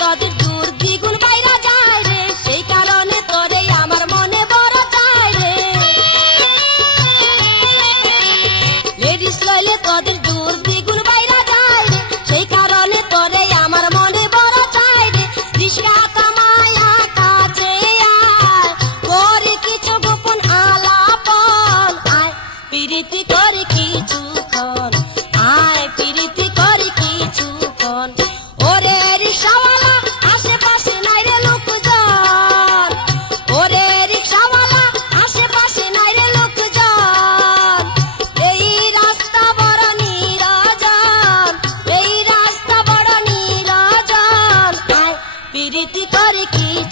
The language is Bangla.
তোদের দূর দ্বিগুণ বাইরা যায় রে, সেই কারণে তোরে আমার মনে বড় চাই রে। লেডিস লইলে তোদের দূর দ্বিগুণ বাইরা যায় রে, সেই কারণে তোরে আমার মনে বড় চাই রে। রিস্কা কামায়া কাছে আয়, করে কিছু গোপন আলাপন, আয় প্রীতি করে কিছুক্ষণ, আয় প্রীতি করে কিছুক্ষণ। ওরে রিক্সাওয়ালা আশেপাশে নাই রে লোকজন, ওরে রিক্সাওয়ালা আশেপাশে নাই রে লোকজন। এই রাস্তা বড় নিরজন, এই রাস্তা বড় নিরজন, আয় প্রীতি করে কিছু